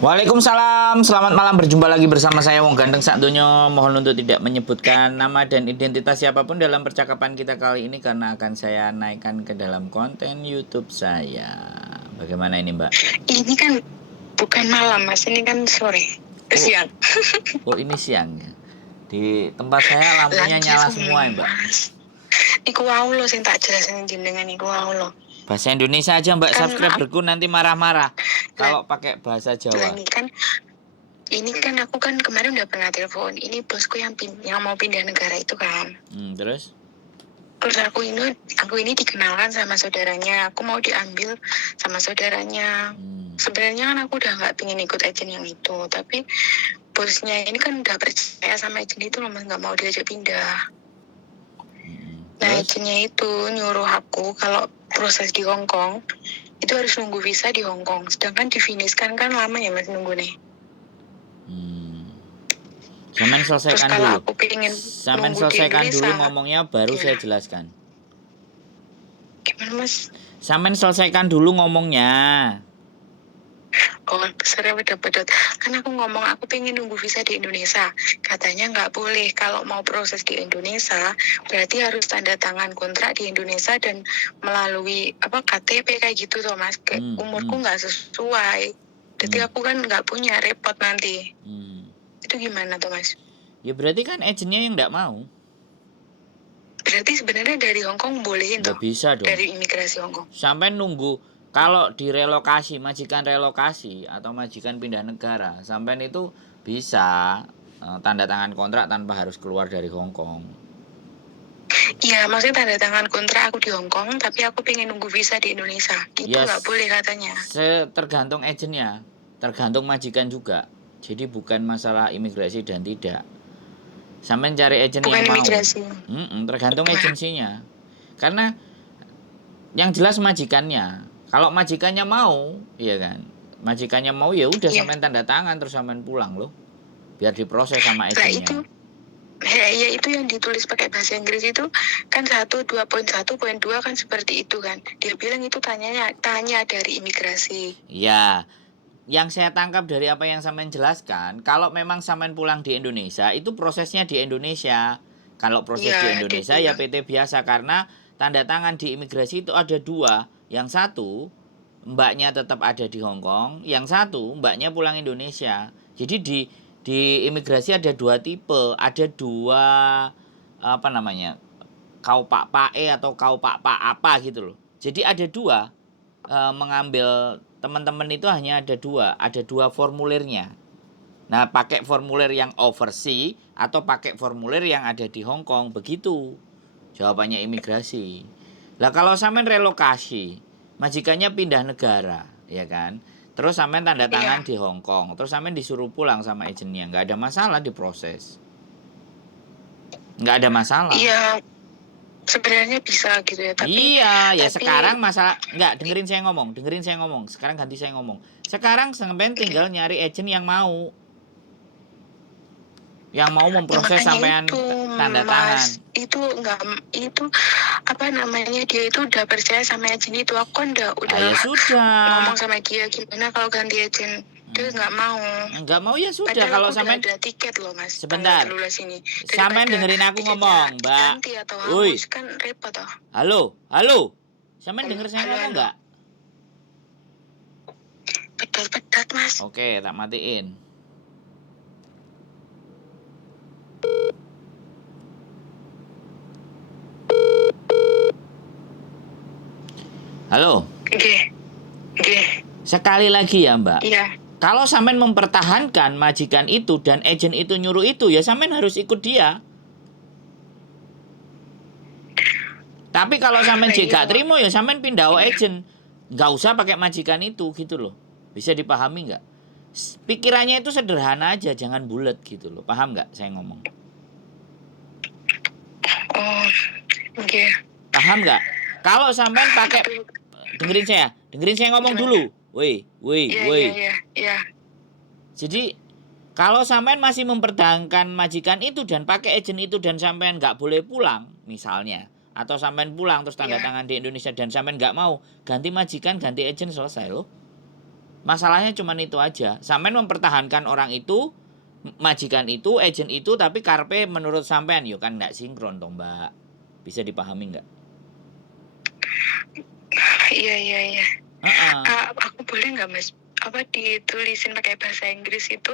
Waalaikumsalam, selamat malam, berjumpa lagi bersama saya Wong Ganteng Sakdonya. Mohon untuk tidak menyebutkan nama dan identitas siapapun dalam percakapan kita kali ini karena akan saya naikkan ke dalam konten YouTube saya. Bagaimana ini, Mbak? Ini kan bukan malam, Mas. Ini kan sore. Siang. Oh, ini siang ya. Di tempat saya lampunya nyala semua ya, Mbak. Mas. Iku wau lo sing tak jelasin jenengan iku wau lo. Bahasa Indonesia aja, Mbak. Kan, subscriberku nanti marah-marah kalau pakai bahasa Jawa. Ini kan aku kan kemarin udah pernah telepon. Ini bosku yang mau pindah negara itu kan. Terus aku ini dikenalkan sama saudaranya. Aku mau diambil sama saudaranya. Sebenarnya kan aku udah nggak pingin ikut agent yang itu, tapi bosnya ini kan udah percaya sama agent itu, loh, nggak mau diajak pindah. Nah, agentnya itu nyuruh aku kalau proses di Hong Kong itu harus nunggu visa di Hong Kong, sedangkan di Finis kan lama ya Mas nunggu nih. Samen selesaikan dulu. Samen selesaikan dulu ngomongnya baru saya jelaskan. Gimana Mas? Samen selesaikan dulu ngomongnya. Oh, besarnya pedot. Kan aku ngomong aku pengen nunggu visa di Indonesia. Katanya nggak boleh, kalau mau proses di Indonesia berarti harus tanda tangan kontrak di Indonesia dan melalui KTP kayak gitu tuh Mas. Umurku nggak sesuai. Jadi aku kan nggak punya, repot nanti. Itu gimana tuh Mas? Ya berarti kan agentnya yang nggak mau. Berarti sebenarnya dari Hong Kong bolehin tuh? Bisa dong. Dari imigrasi Hong Kong. Sampai nunggu. Kalau direlokasi, majikan relokasi atau majikan pindah negara, sampai itu bisa tanda tangan kontrak tanpa harus keluar dari Hong Kong. Iya, maksudnya tanda tangan kontrak aku di Hong Kong, tapi aku pengen nunggu visa di Indonesia. Itu nggak boleh katanya. Tergantung agentnya, tergantung majikan juga. Jadi bukan masalah imigrasi dan tidak. Sampai cari agent yang mau. Imigrasi. Tergantung agensinya. Karena yang jelas majikannya. Kalau majikannya mau, iya kan. Majikannya mau ya udah sampean tanda tangan terus sampean pulang loh. Biar diproses sama agennya. Ya itu yang ditulis pakai bahasa Inggris itu kan 2.1.2 kan seperti itu kan. Dia bilang itu tanya dari imigrasi. Iya. Yang saya tangkap dari apa yang sampean jelaskan, kalau memang sampean pulang di Indonesia, itu prosesnya di Indonesia. Kalau proses di Indonesia ya PT biasa, karena tanda tangan di imigrasi itu ada dua. Yang satu mbaknya tetap ada di Hong Kong, yang satu mbaknya pulang Indonesia. Jadi di imigrasi ada dua tipe, ada dua kau pak pae atau kau pak apa gitu loh. Jadi ada dua, mengambil teman-teman itu hanya ada dua formulirnya. Nah, pakai formulir yang overseas atau pakai formulir yang ada di Hong Kong, begitu jawabannya imigrasi. Lah kalau sampean relokasi, majikannya pindah negara, ya kan? Terus sampean tanda tangan di Hong Kong, terus sampean disuruh pulang sama agennya, nggak ada masalah diproses. Nggak ada masalah. Iya, sebenarnya bisa gitu ya, tapi sekarang masalah dengerin saya ngomong. Sekarang ganti saya ngomong. Sekarang sampean tinggal nyari agent yang mau memproses sampean tanda tangan. Itu dia itu udah percaya sama agent itu. Aku kan udah ya sudah ngomong sama dia gimana kalau ganti agent. Dia nggak mau ya sudah. Padahal kalau sampean ada tiket loh Mas. Sebentar, sampean dengerin aku ngomong Mbak. Woi, kan repot toh. Halo, sampean denger saya ngomong nggak? Pedot Mas. Oke, tak matiin. Halo. Oke. Sekali lagi ya Mbak. Iya. Kalau sampean mempertahankan majikan itu dan agent itu nyuruh itu, ya sampean harus ikut dia. Tapi kalau sampean gak terima ya sampean pindah agent. Nggak usah pakai majikan itu gitu loh. Bisa dipahami nggak? Pikirannya itu sederhana aja, jangan bulat gitu loh. Paham nggak saya ngomong? Oh, oke. Paham nggak? Kalau sampean pakai, dengerin saya ngomong dulu. Woi. Iya. Jadi kalau sampean masih mempertahankan majikan itu dan pakai agent itu dan sampean nggak boleh pulang, misalnya, atau sampean pulang terus tanda tangan di Indonesia dan sampean nggak mau, ganti majikan, ganti agent, selesai loh. Masalahnya cuman itu aja. Sampean mempertahankan orang itu, majikan itu, agent itu, tapi karpe menurut sampean, yo kan nggak sinkron toh Mbak. Bisa dipahami nggak? Iya iya iya. Heeh. Aku boleh nggak Mas ditulisin pakai bahasa Inggris itu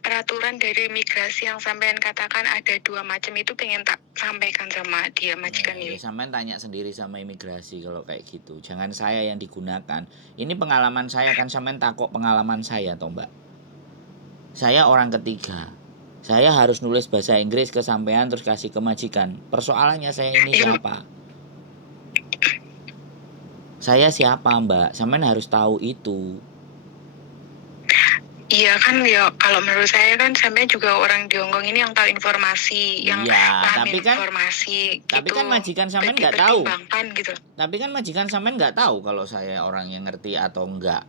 peraturan dari imigrasi yang sampean katakan ada 2 macam itu pengen tak sampaikan sama dia majikan Ya, ini. sampean tanya sendiri sama imigrasi kalau kayak gitu. Jangan saya yang digunakan. Ini pengalaman saya kan, sampean takut pengalaman saya toh Mbak. Saya orang ketiga. Saya harus nulis bahasa Inggris ke sampean terus kasih ke majikan. Persoalannya saya ini Iya. siapa? Saya siapa Mbak? Sampean harus tahu itu. Iya kan ya, kalau menurut saya kan sampai juga orang di Hongkong ini yang tahu informasi, yang Iya, paham tapi kan informasi tapi gitu. kan majikan sampean nggak tahu. Dipertimbangkan gitu. Tapi kan majikan sampean nggak tahu kalau saya orang yang ngerti atau enggak.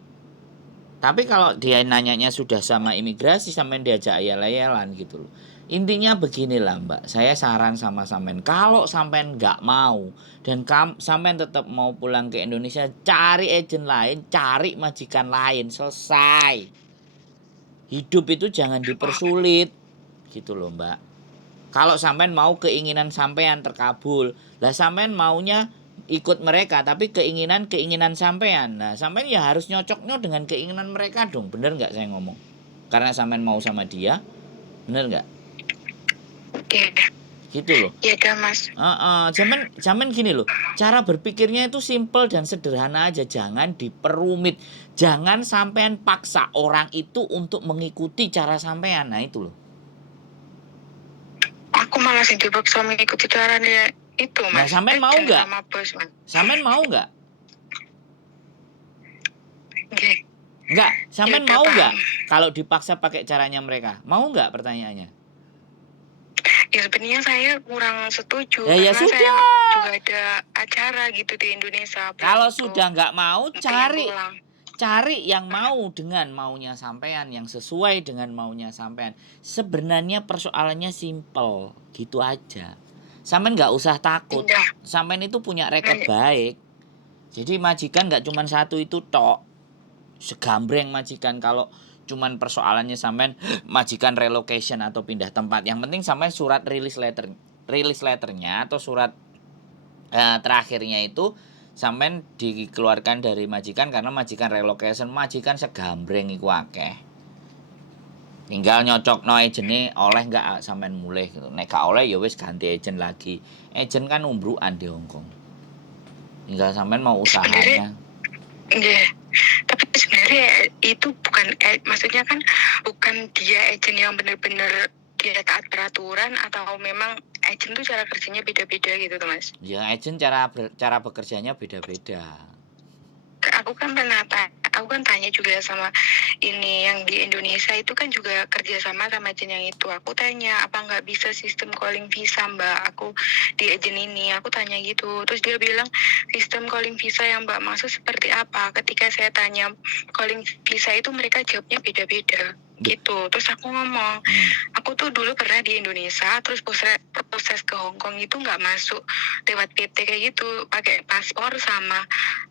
Tapi kalau dia nanyanya sudah sama imigrasi, sampean diajak ayal-ayalan gitu loh. Intinya beginilah Mbak, saya saran sama sampean, kalau sampean nggak mau dan sampean tetap mau pulang ke Indonesia, cari agent lain, cari majikan lain, selesai. Hidup itu jangan dipersulit, gitu loh Mbak. Kalau sampean mau keinginan sampean terkabul, lah sampean maunya ikut mereka tapi keinginan sampean. Nah, sampean ya harus nyocoknya dengan keinginan mereka dong. Bener nggak saya ngomong? Karena sampean mau sama dia, bener nggak? Oke. Gitu loh. Iya dah Mas. Zaman gini loh. Cara berpikirnya itu simple dan sederhana aja, jangan diperumit. Jangan sampean paksa orang itu untuk mengikuti cara sampean. Nah, itu loh. Aku malah sih dipaksa mengikuti caranya itu Nah, Mas. sampean mau nggak? Sama bos Mas. Sampean mau nggak? Oke. Enggak, sampean Ya, mau paham. nggak kalau dipaksa pakai caranya mereka? Mau nggak pertanyaannya? Ya sebenarnya saya kurang setuju Ya karena sudah. saya juga ada acara gitu di Indonesia. Kalau Untuk sudah nggak mau, pengen pulang. cari yang mau dengan maunya sampean, yang sesuai dengan maunya sampean. Sebenarnya persoalannya simple, gitu aja. Sampean nggak usah takut. Iya. Sampean itu punya rekod baik. Jadi majikan nggak cuma satu itu tok. Segambreng majikan. Kalau cuman persoalannya sampean majikan relocation atau pindah tempat, yang penting sampean surat release letternya atau surat terakhirnya itu sampean dikeluarkan dari majikan karena majikan relocation. Majikan segambreng iku akeh. Tinggal nyocok no agent oleh nggak sampean mulih gitu. Nek gak oleh ya wis ganti agent lagi. Agent kan umbrukan di Hongkong. Tinggal sampean mau usahanya. Iya. Tapi sebenarnya itu bukan maksudnya kan bukan dia agent yang benar-benar dia taat peraturan, atau memang agent tuh cara kerjanya beda-beda gitu tuh Mas. Ya agent cara bekerjanya beda-beda. Aku kan tanya juga sama ini yang di Indonesia itu kan juga kerja sama agent yang itu. Aku tanya apa nggak bisa sistem calling visa Mbak, aku di agent ini aku tanya gitu. Terus dia bilang sistem calling visa yang Mbak maksud seperti apa. Ketika saya tanya calling visa itu mereka jawabnya beda-beda gitu. Terus aku ngomong, aku tuh dulu pernah di Indonesia, terus proses ke Hongkong itu nggak masuk lewat PT kayak gitu, pakai paspor, sama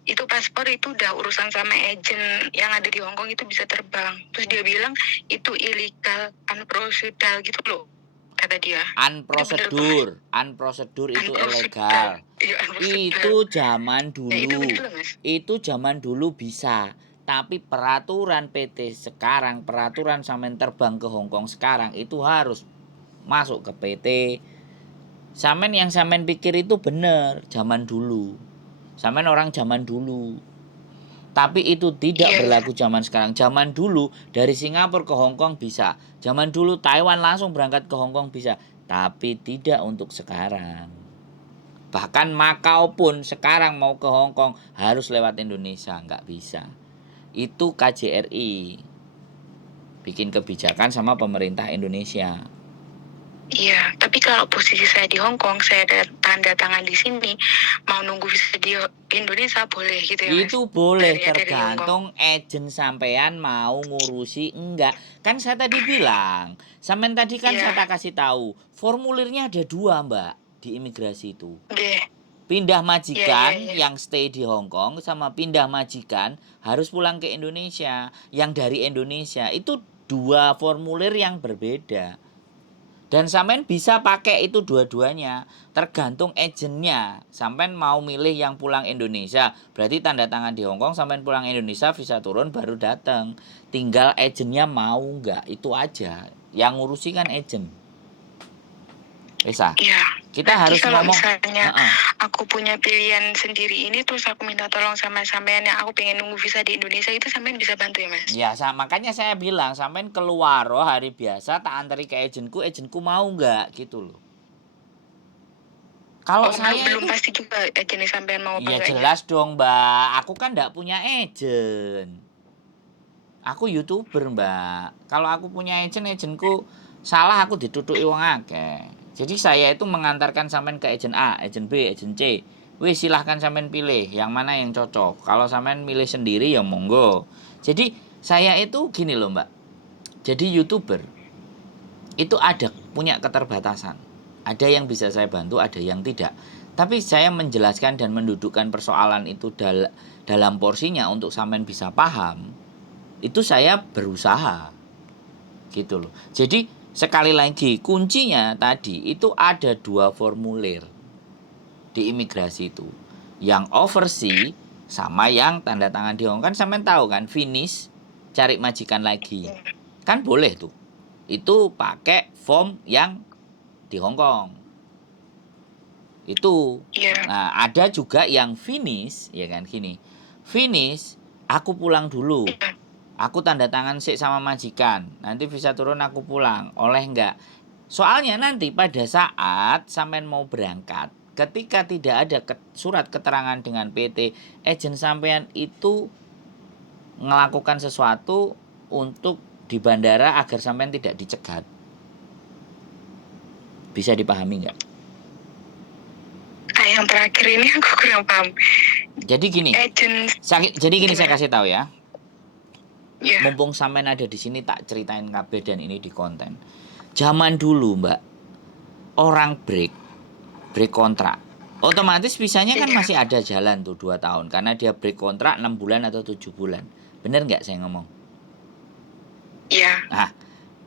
itu paspor itu udah urusan sama agent yang ada di Hongkong itu bisa terbang. Terus dia bilang itu illegal, unprocedural gitu loh, kata dia. Unprocedur itu ilegal. Itu zaman dulu. Ya, itu betul, Mas. Itu zaman dulu bisa. Tapi peraturan PT sekarang, peraturan sampean terbang ke Hongkong sekarang itu harus masuk ke PT. Sampean yang sampean pikir itu benar zaman dulu. Sampean orang zaman dulu. Tapi itu tidak berlaku zaman sekarang. Zaman dulu dari Singapura ke Hongkong bisa. Zaman dulu Taiwan langsung berangkat ke Hongkong bisa. Tapi tidak untuk sekarang. Bahkan Makau pun sekarang mau ke Hongkong harus lewat Indonesia. Nggak bisa. Itu KJRI. Bikin kebijakan sama pemerintah Indonesia. Iya, tapi kalau posisi saya di Hongkong, saya ada tanda tangan di sini, mau nunggu visa di Indonesia boleh gitu ya Mas? Itu boleh, tergantung agent sampean mau ngurusi enggak. Kan saya tadi bilang, sampean tadi kan saya tak kasih tahu, formulirnya ada 2 Mbak di imigrasi itu. Pindah majikan Iya. yang stay di Hong Kong sama pindah majikan harus pulang ke Indonesia. Yang dari Indonesia itu dua formulir yang berbeda. Dan sampean bisa pakai itu dua-duanya, tergantung agennya. Sampean mau milih yang pulang Indonesia, berarti tanda tangan di Hong Kong, sampean pulang Indonesia, visa turun baru datang. Tinggal agennya mau nggak, itu aja. Yang ngurusi kan agen. Bisa. Iya. Kita Nanti harus kalau ngomong. misalnya aku punya pilihan sendiri ini, terus aku minta tolong sama sampean yang aku pengen nunggu visa di Indonesia, itu sampean bisa bantu ya Mas? Ya, makanya saya bilang sampean keluar hari biasa tak antari ke agenku mau nggak gitu loh. Kalau saya belum itu pasti juga jenis sampean mau apa ya enggaknya. jelas dong Mbak, aku kan nggak punya agent. Aku YouTuber Mbak. Kalau aku punya agentku salah aku ditutuki wong akeh. Jadi saya itu mengantarkan sampean ke agent A, agent B, agent C. Wih silahkan sampean pilih yang mana yang cocok. Kalau sampean milih sendiri ya monggo. Jadi saya itu gini loh Mbak. Jadi YouTuber itu ada punya keterbatasan. Ada yang bisa saya bantu, ada yang tidak. Tapi saya menjelaskan dan mendudukkan persoalan itu dalam porsinya untuk sampean bisa paham. Itu saya berusaha. Gitu loh. Jadi sekali lagi kuncinya tadi itu ada dua formulir di imigrasi itu. Yang overseas sama yang tanda tangan di Hong Kong. Kan sampean tahu kan, finish cari majikan lagi. Kan boleh tuh. Itu pakai form yang di Hong Kong. Itu. Nah, ada juga yang finish, ya kan gini. Finish, aku pulang dulu. Aku tanda tangan sik sama majikan. Nanti visa turun aku pulang. Oleh enggak? Soalnya nanti pada saat sampean mau berangkat, ketika tidak ada surat keterangan dengan PT, agen sampean itu melakukan sesuatu untuk di bandara agar sampean tidak dicegat. Bisa dipahami nggak? Yang terakhir ini aku kurang paham. Jadi gini. Saya kasih tahu ya. Yeah. Mumpung sampean ada di sini tak ceritain kabeh dan ini di konten. Zaman dulu, Mbak, orang break kontrak. Otomatis visanya kan masih ada jalan tuh 2 tahun karena dia break kontrak 6 bulan atau 7 bulan. Bener nggak saya ngomong? Iya. Nah,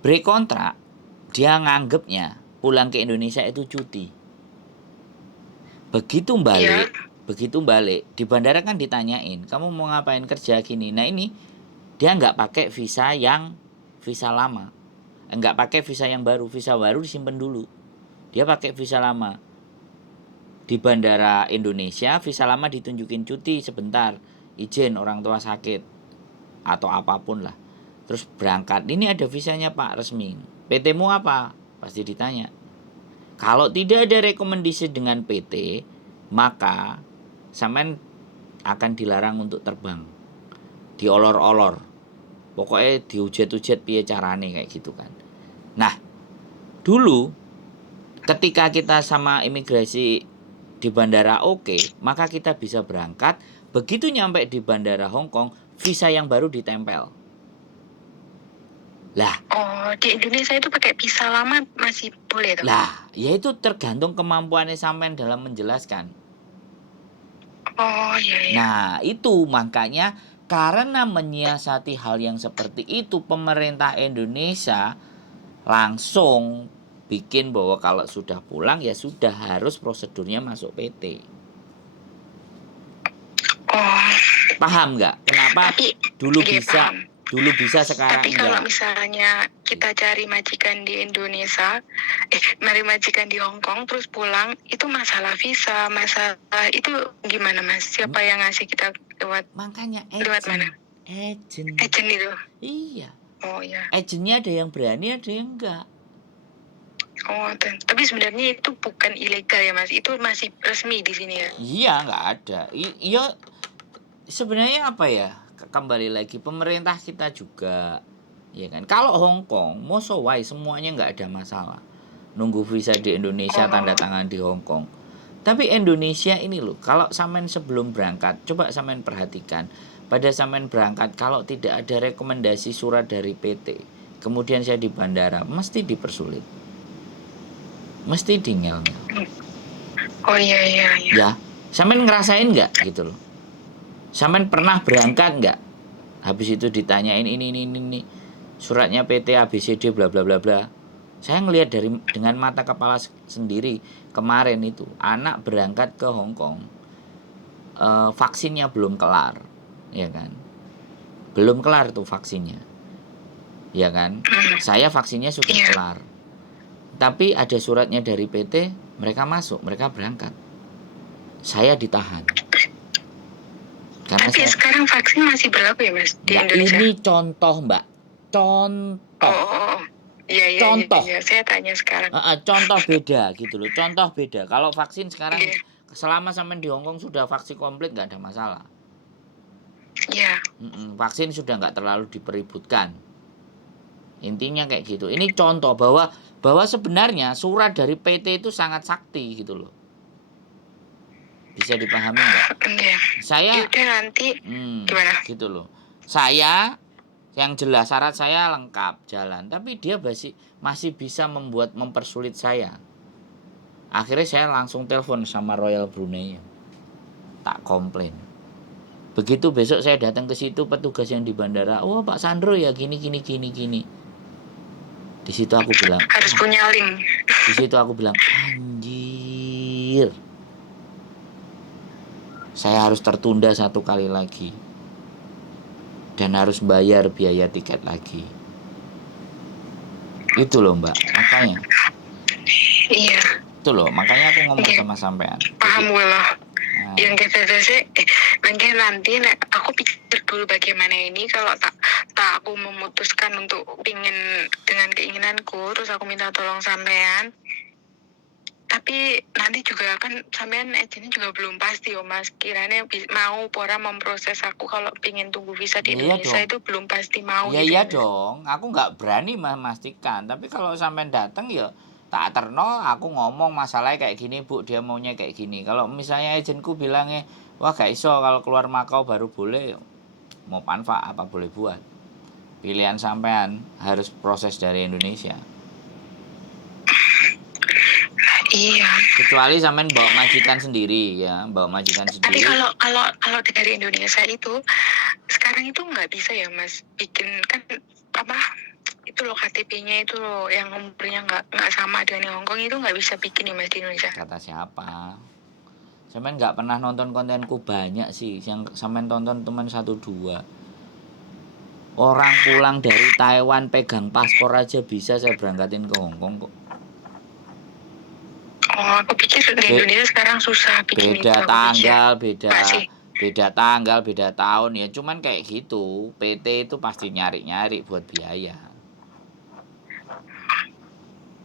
break kontrak dia nganggepnya pulang ke Indonesia itu cuti. Begitu balik di bandara kan ditanyain, kamu mau ngapain kerja gini? Nah ini dia nggak pakai visa lama, nggak pakai visa yang baru, visa baru disimpan dulu. Dia pakai visa lama. Di bandara Indonesia, visa lama ditunjukin cuti sebentar, izin orang tua sakit atau apapun lah. Terus berangkat, ini ada visanya Pak resmi. PT-mu apa? Pasti ditanya. Kalau tidak ada rekomendasi dengan PT, maka sampean akan dilarang untuk terbang. Diolor-olor. Pokoknya diujet-ujet piye carane kayak gitu kan. Nah, dulu ketika kita sama imigrasi di bandara oke, maka kita bisa berangkat. Begitu nyampe di bandara Hong Kong, visa yang baru ditempel. Lah. Di Indonesia itu pakai visa lama masih boleh tuh? Lah, ya itu tergantung kemampuannya sampean dalam menjelaskan. Iya. Nah, itu makanya karena menyiasati hal yang seperti itu, pemerintah Indonesia langsung bikin bahwa kalau sudah pulang ya sudah harus prosedurnya masuk PT. Paham nggak? Kenapa dulu bisa sekarang tapi enggak? Kalau misalnya kita cari majikan di Indonesia, majikan di Hong Kong terus pulang, itu masalah visa, masalah itu gimana Mas? Siapa yang ngasih kita lewat? Makanya lewat mana? Agent itu. Iya. Iya. Agennya ada yang berani, ada yang enggak. Tapi sebenarnya itu bukan ilegal ya Mas, itu masih resmi di sini ya? Iya, nggak ada. Iya, sebenarnya apa ya? Kembali lagi pemerintah kita juga, ya kan. Kalau Hong Kong, mosowai semuanya nggak ada masalah. Nunggu visa di Indonesia, tanda tangan di Hong Kong. Tapi Indonesia ini loh, kalau sampean sebelum berangkat, coba sampean perhatikan. Pada sampean berangkat, kalau tidak ada rekomendasi surat dari PT, kemudian saya di bandara, mesti dipersulit. Mesti dingel. Iya. Ya, Sampean ngerasain nggak gitu loh? Sampean pernah berangkat nggak? Habis itu ditanyain ini suratnya PT ABCD bla bla bla bla. Saya ngelihat dengan mata kepala sendiri kemarin itu anak berangkat ke Hong Kong, vaksinnya belum kelar, ya kan? Belum kelar tuh vaksinnya, ya kan? Saya vaksinnya sudah kelar, tapi ada suratnya dari PT, mereka masuk, mereka berangkat. Saya ditahan. Karena tapi sekarang vaksin masih berlaku ya Mas di Indonesia? Ini contoh Mbak, contoh. Iya, contoh. Iya, saya tanya sekarang. Contoh beda gitu loh, contoh beda. Kalau vaksin sekarang selama sampai di Hong Kong sudah vaksin komplit nggak ada masalah. Iya. Vaksin sudah nggak terlalu dipeributkan. Intinya kayak gitu. Ini contoh bahwa sebenarnya surat dari PT itu sangat sakti gitu loh. Bisa dipahami nggak? Saya nanti gimana? Gitu loh. Saya yang jelas syarat saya lengkap jalan, tapi dia masih bisa mempersulit saya. Akhirnya saya langsung telepon sama Royal Brunei, tak komplain. Begitu besok saya datang ke situ, petugas yang di bandara, oh Pak Sandro ya gini. Di situ aku bilang harus punya link. Di situ aku bilang anjir, saya harus tertunda 1 kali lagi dan harus bayar biaya tiket lagi. Itu loh Mbak, makanya. Iya. Itu loh, makanya aku ngomong sama sampean. Paham gue loh. Yang kita sih, nanti aku pikir dulu bagaimana ini kalau tak aku memutuskan untuk pingin dengan keinginanku, terus aku minta tolong sampean. Tapi nanti juga kan sampean agennya juga belum pasti Mas. Kiranya mau pora memproses aku kalau pingin tunggu visa di Indonesia itu belum pasti mau. Iya dong, aku nggak berani memastikan. Tapi kalau sampean datang ya tak terno, aku ngomong masalahnya kayak gini Bu, dia maunya kayak gini. Kalau misalnya agenku bilangnya wah gak iso kalau keluar Makau baru boleh, mau manfaat apa boleh buat. Pilihan sampean harus proses dari Indonesia. Iya. Kecuali sampean bawa majikan sendiri ya, bawa majikan sendiri. Tapi kalau dari Indonesia itu sekarang itu nggak bisa ya Mas bikin kan apa itu loh KTP-nya itu loh yang umurnya nggak sama dengan yang Hongkong itu nggak bisa bikin ya Mas di Indonesia. Kata siapa? Sampean nggak pernah nonton kontenku banyak sih, yang sampean tonton teman 1-2. Orang pulang dari Taiwan pegang paspor aja bisa saya berangkatin ke Hongkong kok. Oh, aku pikir di Indonesia sekarang susah bikin beda tanggal, beda tanggal, beda tahun ya. Cuman kayak gitu, PT itu pasti nyari buat biaya.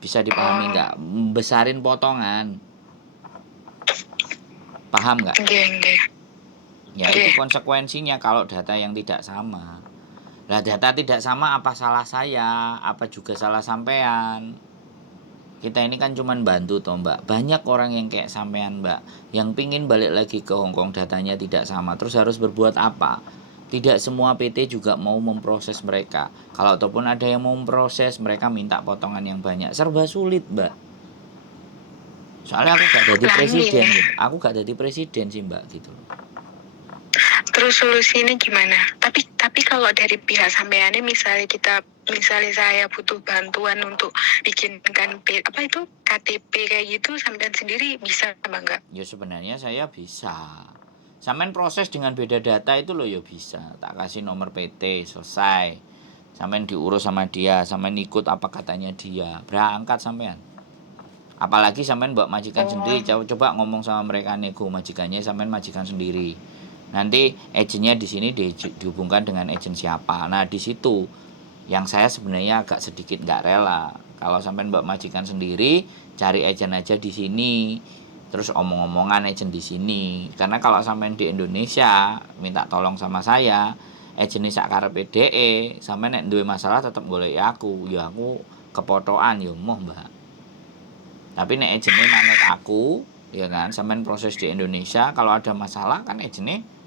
Bisa dipahami nggak? Besarin potongan. Paham nggak? Ya itu konsekuensinya kalau data yang tidak sama. Nah data tidak sama apa salah saya, apa juga salah sampean. Kita ini kan cuman bantu toh Mbak. Banyak orang yang kayak sampean Mbak, yang pingin balik lagi ke Hongkong datanya tidak sama. Terus harus berbuat apa? Tidak semua PT juga mau memproses mereka. Kalau ataupun ada yang mau memproses, mereka minta potongan yang banyak. Serba sulit Mbak. Soalnya aku gak jadi presiden gitu. Aku gak jadi presiden sih Mbak gitu. Terus solusi ini gimana? Tapi kalau dari pihak sampeannya misalnya saya butuh bantuan untuk bikinkan apa itu KTP kayak gitu, sampean sendiri bisa apa enggak? Ya sebenarnya saya bisa. Sampean proses dengan beda data itu loh ya bisa. Tak kasih nomor PT selesai. Sampean diurus sama dia, sampean ikut apa katanya dia. Berangkat sampean. Apalagi sampean bawa majikan sendiri, coba ngomong sama mereka nego majikannya, sampean majikan sendiri. Nanti agennya di sini dihubungkan dengan agen siapa. Nah di situ yang saya sebenarnya agak sedikit nggak rela. Kalau sampai mbak majikan sendiri, cari agen aja di sini, terus omong-omongan agen di sini. Karena kalau sampai di Indonesia minta tolong sama saya, agen ini sakar PDE, sampai nek duwe masalah tetap golek aku, ya aku kepotokan ya moh mbak. Tapi nek agen ini manut aku, ya kan, sampai proses di Indonesia, kalau ada masalah kan agen ini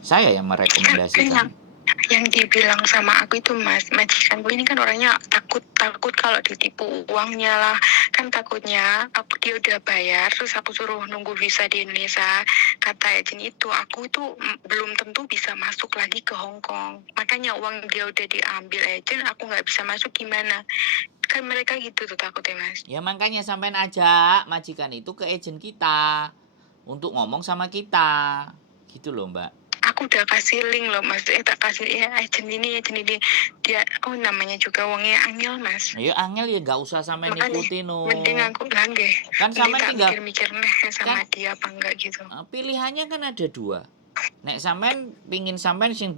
saya yang merekomendasikan. yang dibilang sama aku itu Mas, majikanku ini kan orangnya takut kalau ditipu uangnya lah, kan takutnya dia udah bayar terus aku suruh nunggu visa di Indonesia. Kata agent itu aku itu belum tentu bisa masuk lagi ke Hong Kong, makanya uang dia udah diambil agent, aku nggak bisa masuk gimana, kan mereka gitu tuh takutnya Mas. Ya makanya sampean ajak majikan itu ke agent kita untuk ngomong sama kita, gitu loh Mbak. Aku udah kasih link loh Mas, tak kasih ya agent ini dia namanya juga uangnya Angel Mas. Ayo Angel ya gak usah sampean Makanya ikuti no. mending aku nggih. Kan Mending sampean tak tinggal mikir-mikir nih sama kan dia apa enggak gitu. pilihannya kan ada dua. Nek sampean pingin sampean sing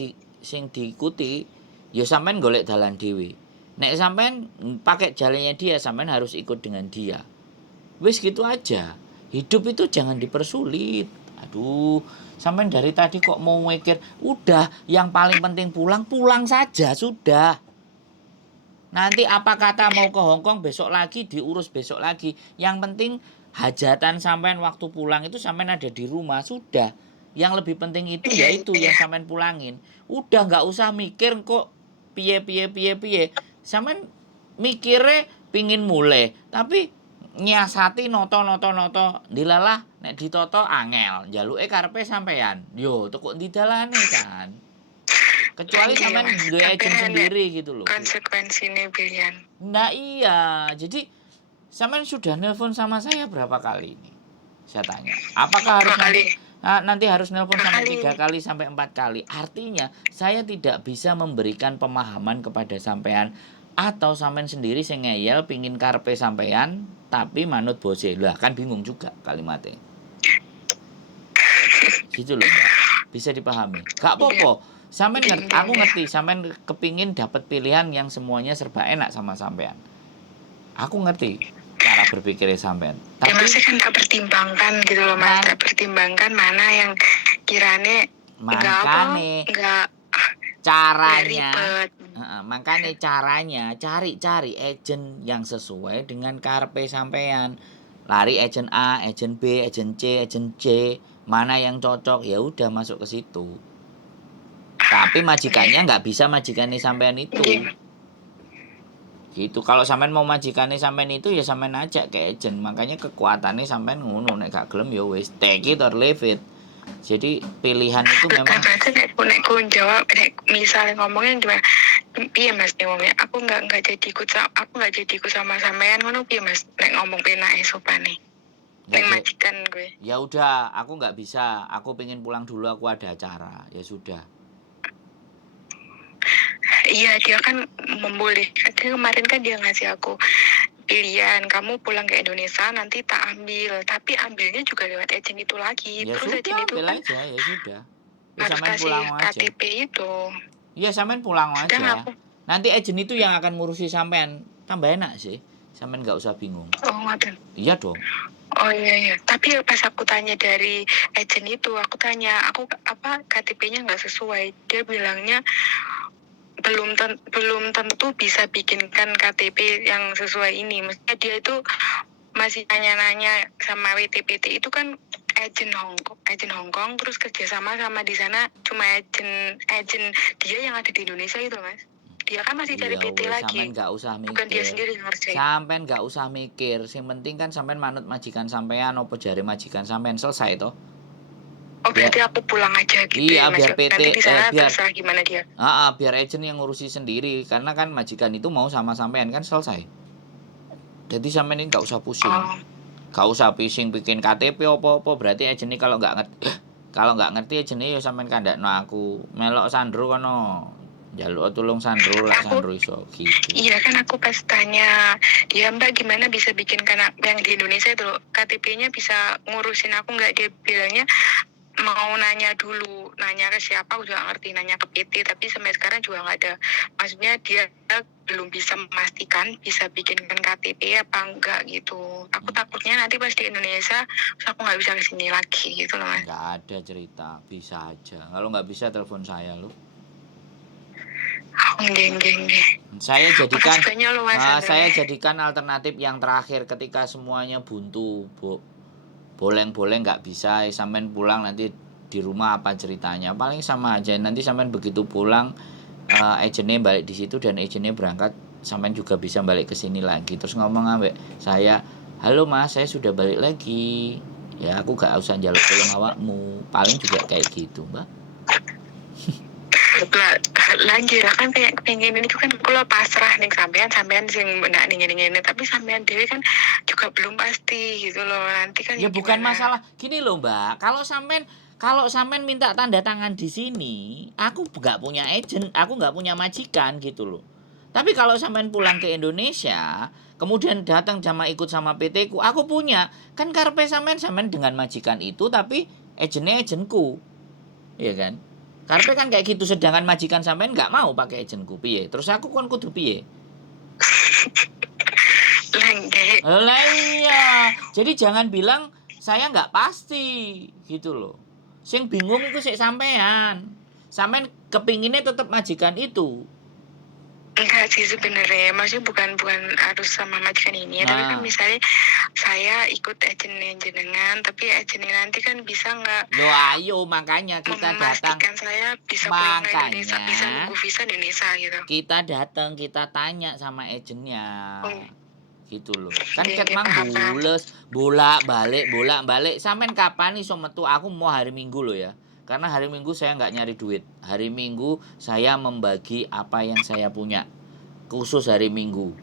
diikuti, ya sampean golek dalan dhewe. Nek sampean pakai jalannya dia, sampean harus ikut dengan dia. Wis gitu aja. Hidup itu jangan dipersulit. Aduh, sampean dari tadi kok mau mikir, udah yang paling penting pulang saja sudah. Nanti apa kata mau ke Hongkong besok lagi diurus besok lagi. Yang penting hajatan sampean waktu pulang itu sampean ada di rumah sudah. Yang lebih penting itu Iya, yaitu yang sampean pulangin. Udah nggak usah mikir kok piye. Sampean mikirnya pingin mulai, tapi nyiasati noto dilalah nek ditoto angel njaluke karepe sampean. Yo tekuk didalane kan. Kecuali iya, sampean Mas. duwe Tapi agent ada sendiri gitu loh. konsekuensinya pilihan. Nah iya, jadi sampean sudah nelpon sama saya berapa kali ini? Saya tanya. Apakah harus Dua kali. nanti harus nelpon Dua sampai kali. 3 kali sampai 4 kali? Artinya saya tidak bisa memberikan pemahaman kepada sampean atau sampean sendiri sing ngeyel pingin karpe sampean tapi manut bose. Lah kan bingung juga kalimatnya. Gitu loh Mbak. Bisa dipahami. Gak apa-apa. Sampean aku ngerti sampean kepingin dapat pilihan yang semuanya serba enak sama sampean. Aku ngerti cara berpikirnya sampean. Ya masih kan tak pertimbangkan gitu loh Mas. Tak pertimbangkan mana yang kiranya makanya enggak caranya ribet. Makanya caranya cari agent yang sesuai dengan karpe sampean. Lari agent A, agent B, agent C, agent C, mana yang cocok ya udah masuk ke situ. Tapi majikannya nggak bisa majikannya sampean itu. Gitu. Kalau sampean mau majikannya sampean itu ya sampean ajak ke agent. Makanya kekuatannya sampean ngono nek gak gelem ya wis take it or leave it. Jadi pilihan itu memang nek ku jawab misalnya ngomongin gimana? Piye Mas ngomongnya? Aku nggak jadi ikut sama sampean ngono piye Mas? Nek ngomong penake sopane. Nek majikan gue. Ya udah, aku nggak bisa. Aku pengen pulang dulu, aku ada acara. Ya sudah. Iya, dia kan membolehkan. Kemarin kan dia ngasih aku pilihan, kamu pulang ke Indonesia nanti tak ambil, tapi ambilnya juga lewat agent itu lagi. Ya terus sudah, agent itu kan aja, ya sudah. Ya, harus sampean kasih pulang aja. KTP itu. Iya, sampean pulang aja. Aku... Nanti agent itu yang akan ngurusi sampean. Tambah enak sih. Sampean nggak usah bingung. Oh, ngapain? Iya dong. Oh iya. Tapi pas aku tanya dari agent itu, aku tanya, KTP-nya nggak sesuai. Dia bilangnya belum tentu bisa bikinkan KTP yang sesuai ini. Maksudnya dia itu masih nanya-nanya sama WTPT itu kan agent Hong Kong terus kerjasama sama di sana cuma agent dia yang ada di Indonesia itu Mas. Dia kan masih cari PT lagi. Sampean nggak usah mikir. Bukan dia sendiri yang ngerjain. Sampean nggak usah mikir. Yang penting kan sampean manut majikan sampean, opo jare majikan sampean selesai toh. Oh berarti aku pulang aja gitu. Iya, biar PT nanti di sana terserah gimana dia. Biar agent yang ngurusi sendiri karena kan majikan itu mau sama sampean kan selesai. Jadi sampean ini nggak usah pusing. Gak usah pusing bikin KTP apa-apa, berarti agent ini kalau nggak ngerti agent ini ya sampean kandakno aku. Melok Sandro kono. Jaluk tulung Sandro lah Sandro iso gitu. Iya kan aku pas tanya dia Mbak gimana bisa bikin karena yang di Indonesia itu KTP-nya bisa ngurusin aku nggak, dia bilangnya mau nanya dulu, nanya ke siapa aku juga ngerti, nanya ke PT tapi sampai sekarang juga nggak ada, maksudnya dia belum bisa memastikan bisa bikinkan KTP apa enggak gitu. Aku takutnya nanti pas di Indonesia aku nggak bisa kesini lagi gitu loh Mas. Nggak ada cerita, bisa aja. Kalau nggak bisa telepon saya loh. Saya jadikan alternatif yang terakhir ketika semuanya buntu, boleng nggak bisa, sampean pulang nanti di rumah apa ceritanya, paling sama aja. Nanti sampean begitu pulang, agentnya balik di situ dan agentnya berangkat, sampean juga bisa balik ke sini lagi terus ngomong ambek saya, halo mas, saya sudah balik lagi ya, aku gak usah njaluk tolong awakmu, paling juga kayak gitu mbak. Lah, lanjut kan kayak pengen ini kan kalau pasrah nih sampean sing ndak ning tapi sampean dewe kan juga belum pasti gitu loh. Nanti kan Ya bukan gimana? masalah gini loh mbak, kalau sampean minta tanda tangan di sini, aku nggak punya agent, aku nggak punya majikan gitu loh. Tapi kalau sampean pulang ke Indonesia, kemudian datang sama ikut sama PT ku, aku punya. Kan karpe sampean dengan majikan itu, tapi agentnya agentku, iya kan? Karpe kan kayak gitu, sedangkan majikan sampean nggak mau pakai agentku, piye? Terus aku kan kudu piye? Lengge. Lah iya, jadi jangan bilang saya nggak pasti gitu loh. Sing bingung itu sik sampean. Sampean kepinginnya tetap majikan itu. Enggak sih sebenarnya, maksudnya bukan harus sama majikan ini, tapi kan Nah, misalnya saya ikut agen jenengan, tapi agennya nanti kan bisa nggak lo ayo makanya kita datang. memastikan saya bisa pulang ke Indonesia, Makanya bisa nunggu visa Indonesia gitu. kita datang, kita tanya sama agennya. Oh, Gitu loh. Kan Oke, ket oke, mang paham. bules, bolak-balik. Sampean kapan iso metu? Aku mau hari Minggu loh ya. Karena hari Minggu saya nggak nyari duit. Hari Minggu saya membagi apa yang saya punya. Khusus hari Minggu.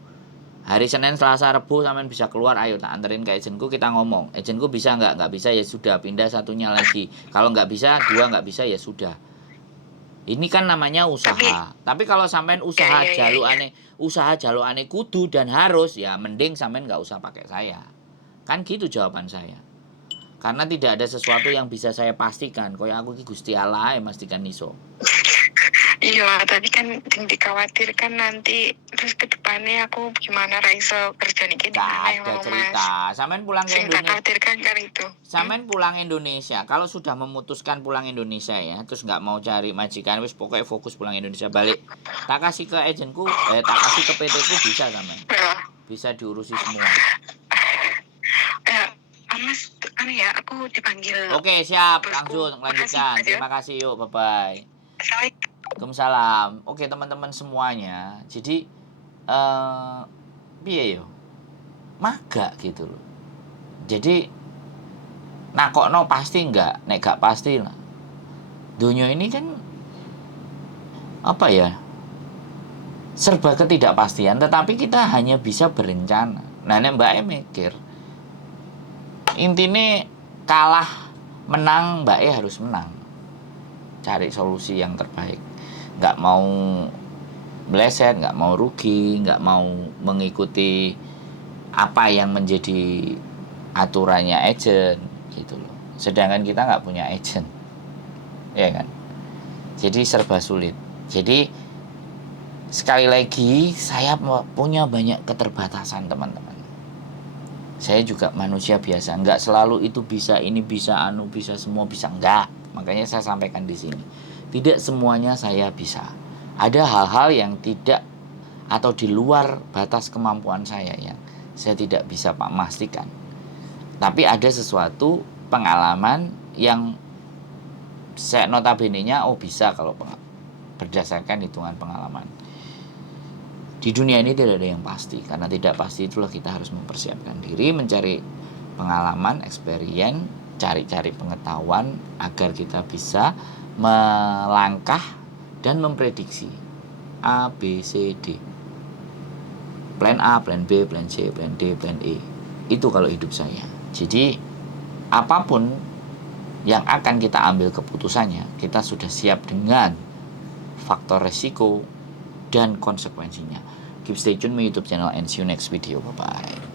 Hari Senin, Selasa, Rabu sampean bisa keluar, ayo tak anterin ke agentku, kita ngomong. Agentku bisa nggak bisa ya sudah, pindah satunya lagi. Kalau nggak bisa, dua nggak bisa ya sudah. Ini kan namanya usaha. Tapi kalau sampean usaha jalukane kudu dan harus, ya mending sampean nggak usah pakai saya. Kan gitu jawaban saya. Karena tidak ada sesuatu yang bisa saya pastikan. Kayak aku ki Gusti Allah ya pastikan iso. Iya, tadi kan yang dikhawatirkan nanti terus ke depannya aku gimana Raiso kerja nih di mana Gak yang ada mau cerita. mas. Sampean pulang ke Sing tak Indonesia. khawatirkan kan itu. Sampean pulang Indonesia. Kalau sudah memutuskan pulang Indonesia ya, terus nggak mau cari majikan, wis pokoknya fokus pulang Indonesia balik. Tak kasih ke agentku, tak kasih ke PT ku bisa sampean. Ya, Bisa diurusi semua. Mas, ya aku dipanggil. Oke, siap. Bosku. Langsung lanjutkan. Makasih, Terima kasih yuk. Bye-bye. Assalamualaikum. Waalaikumsalam. Oke, teman-teman semuanya. Jadi piye yo? Maga gitu loh. Jadi nakokno pasti enggak, nek gak pasti lah. Dunia ini kan apa ya? Serba ketidakpastian, tetapi kita hanya bisa berencana. Nah, nek Mbak mikir intinya kalah menang, Mbak harus menang. Cari solusi yang terbaik. Nggak mau meleset, nggak mau rugi, nggak mau mengikuti apa yang menjadi aturannya agent gitu loh. Sedangkan kita nggak punya agent, ya kan? Jadi serba sulit. Jadi sekali lagi saya punya banyak keterbatasan teman-teman. Saya juga manusia biasa, nggak selalu itu bisa, ini bisa, bisa, semua bisa, enggak. Makanya saya sampaikan di sini. Tidak semuanya saya bisa. Ada hal-hal yang tidak atau di luar batas kemampuan saya yang saya tidak bisa memastikan. Tapi ada sesuatu pengalaman yang saya notabene-nya bisa kalau berdasarkan hitungan pengalaman. Di dunia ini tidak ada yang pasti, karena tidak pasti itulah kita harus mempersiapkan diri, mencari pengalaman, experience, cari-cari pengetahuan agar kita bisa melangkah dan memprediksi A, B, C, D. Plan A, plan B, plan C, plan D, plan E. Itu kalau hidup saya. Jadi apapun yang akan kita ambil keputusannya, kita sudah siap dengan faktor resiko dan konsekuensinya. Keep stay tune my YouTube channel and see you next video. Bye bye.